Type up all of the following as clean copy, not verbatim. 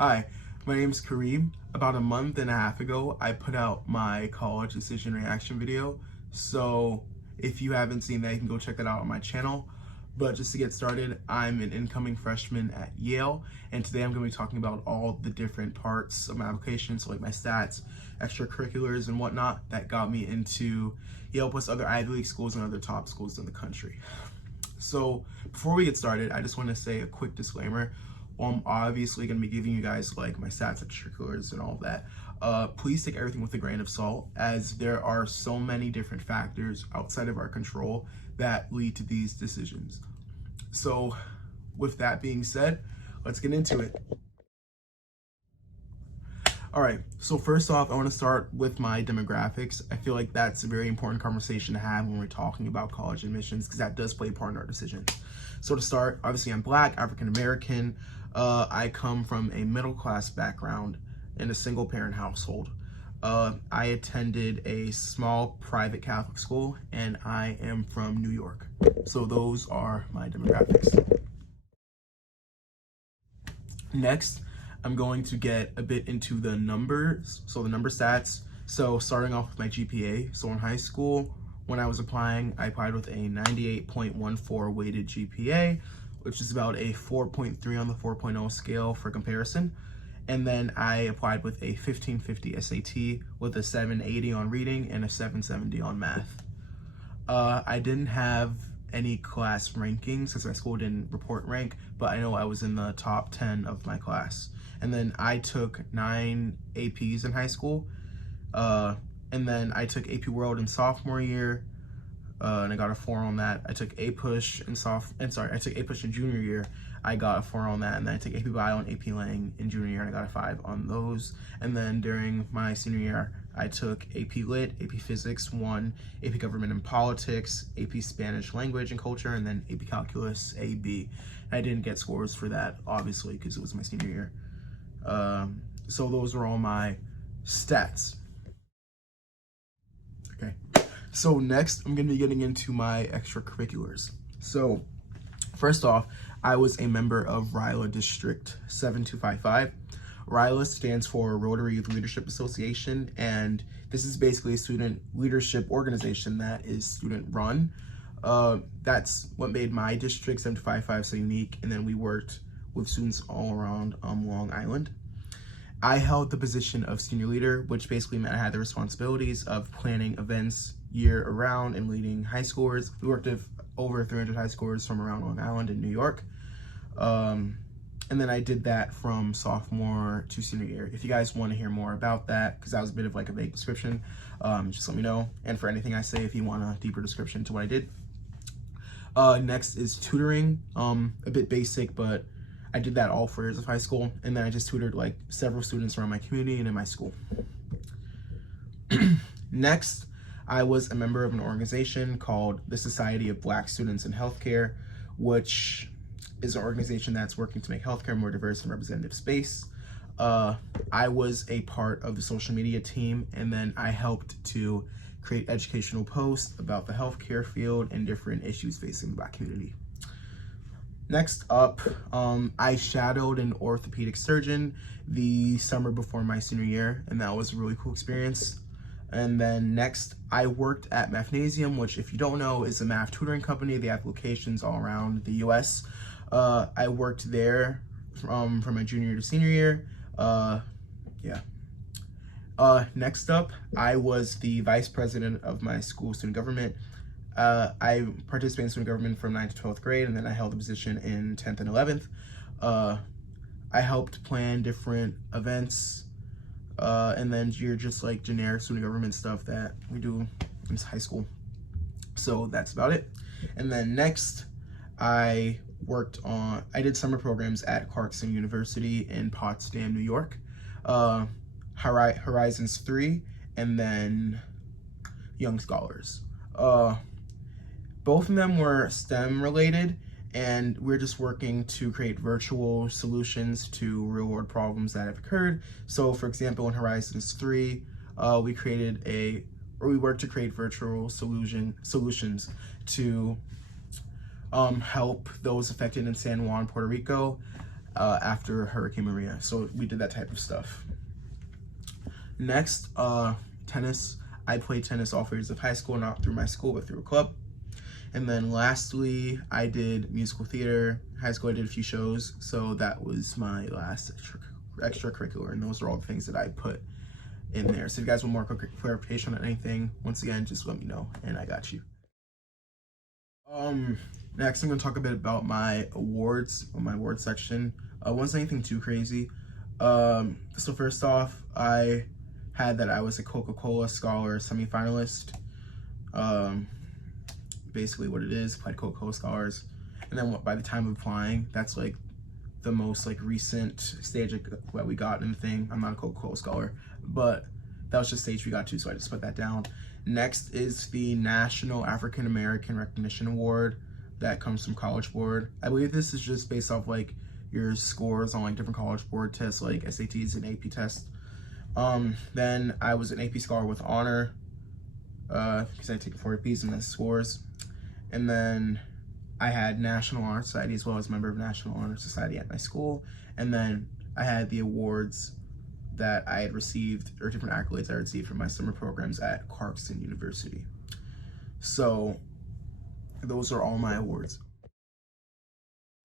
Hi, my name is Kareem. About a month and a half ago, I put out my college decision reaction video. So if you haven't seen that, you can go check that out on my channel. But just to get started, I'm an incoming freshman at Yale, and today I'm going to be talking about all the different parts of my application, so like my stats, extracurriculars, and whatnot that got me into Yale plus other Ivy League schools and other top schools in the country. So before we get started, I just want to say a quick disclaimer. I'm obviously going to be giving you guys like my stats, extracurriculars, and all of that. Please take everything with a grain of salt, as there are so many different factors outside of our control that lead to these decisions. So with that being said, let's get into it. All right, so first off, I want to start with my demographics. I feel like that's a very important conversation to have when we're talking about college admissions, because that does play a part in our decisions. So to start, obviously I'm Black, African American. I come from a middle class background in a single parent household. I attended a small private Catholic school, and I am from New York. So those are my demographics. Next, I'm going to get a bit into the numbers, so the number stats. So starting off with my GPA. So in high school, when I was applying, I applied with a 98.14 weighted GPA, which is about a 4.3 on the 4.0 scale for comparison. And then I applied with a 1550 SAT with a 780 on reading and a 770 on math. I didn't have any class rankings since my school didn't report rank, but I know I was in the top 10 of my class. And then I took 9 APs in high school. And then I took AP World in sophomore year, and I got a 4 on that. I took APUSH I took APUSH in junior year. I got a 4 on that, and then I took AP Bio and AP Lang in junior year, and I got a 5 on those. And then during my senior year, I took AP Lit, AP Physics 1, AP Government and Politics, AP Spanish Language and Culture, and then AP Calculus AB. I didn't get scores for that, obviously, because it was my senior year. So those are all my stats. Okay, so next I'm going to be getting into my extracurriculars. So first off, I was a member of RYLA District 7255. RYLA stands for Rotary Youth Leadership Association, and this is basically a student leadership organization that is student run. That's what made my district 755 so unique, and then we worked with students all around Long Island. I held the position of senior leader, which basically meant I had the responsibilities of planning events year around and leading high schoolers. We worked with over 300 high schoolers from around Long Island and New York. And then I did that from sophomore to senior year. If you guys want to hear more about that, because that was a bit of like a vague description, just let me know. And for anything I say, if you want a deeper description to what I did. Next is tutoring, a bit basic, but I did that all 4 years of high school, and then I just tutored like several students around my community and in my school. Next, I was a member of an organization called the Society of Black Students in Healthcare, which is an organization that's working to make healthcare more diverse and representative space. I was a part of the social media team, and then I helped to create educational posts about the healthcare field and different issues facing the Black community. Next up, I shadowed an orthopedic surgeon the summer before my senior year, and that was a really cool experience. And then next, I worked at Mathnasium, which, if you don't know, is a math tutoring company. They have locations all around the US. I worked there from my junior year to senior year. Next up, I was the vice president of my school student government. I participated in student government from 9th to 12th grade, and then I held the position in 10th and 11th. I helped plan different events, and then you're just like generic student government stuff that we do in high school. So that's about it. And then next, I did summer programs at Clarkson University in Potsdam, New York. Horizons 3, and then Young Scholars. Both of them were STEM related, and we're just working to create virtual solutions to real world problems that have occurred. So for example, in Horizons 3, we worked to create virtual solutions to help those affected in San Juan, Puerto Rico. after Hurricane Maria. So we did that type of stuff. Next, tennis. I played tennis all 4 years of high school, not through my school, but through a club. And then lastly, I did musical theater. High school, I did a few shows. So that was my last extracurricular, and those are all the things that I put in there. So if you guys want more clarification on anything, once again, just let me know, and I got you. Next, I'm going to talk a bit about my awards, my awards section. Wasn't anything too crazy. So first off, I had that I was a Coca-Cola Scholar semifinalist. Basically what it is, applied Coca-Cola Scholars. And then by the time of applying, that's like the most like recent stage that we got in the thing. I'm not a Coca-Cola Scholar, but that was just stage we got to, so I just put that down. Next is the National African American Recognition Award that comes from College Board. I believe this is just based off like your scores on like different College Board tests like SATs and AP tests. Then I was an AP Scholar with honor because I take 4 APs and the scores. And then I had National Honor Society as well as a member of National Honor Society at my school. And then I had the awards that I had received, or different accolades I received from my summer programs at Clarkson University. So those are all my awards.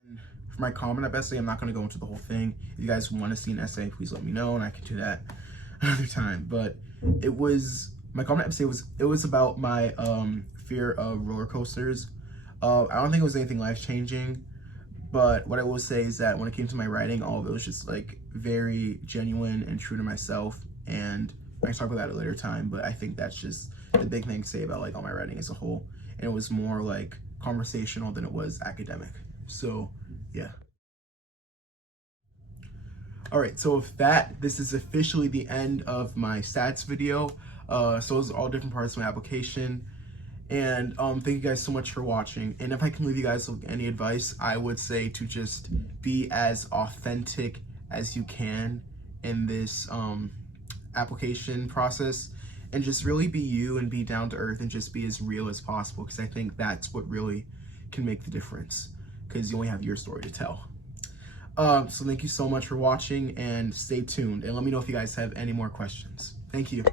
For my comment up essay, I'm not going to go into the whole thing. If you guys want to see an essay, please let me know and I can do that another time. But my comment essay was about my fear of roller coasters. I don't think it was anything life-changing, but what I will say is that when it came to my writing, all of it was just like very genuine and true to myself, and I can talk about that at a later time, but I think that's just the big thing to say about like all my writing as a whole, and it was more like conversational than it was academic. So yeah. All right, so with that, this is officially the end of my stats video. So those are all different parts of my application. And thank you guys so much for watching. And if I can leave you guys with any advice, I would say to just be as authentic as you can in this application process, and just really be you and be down to earth and just be as real as possible, because I think that's what really can make the difference, because you only have your story to tell. So thank you so much for watching, and stay tuned, and let me know if you guys have any more questions. Thank you.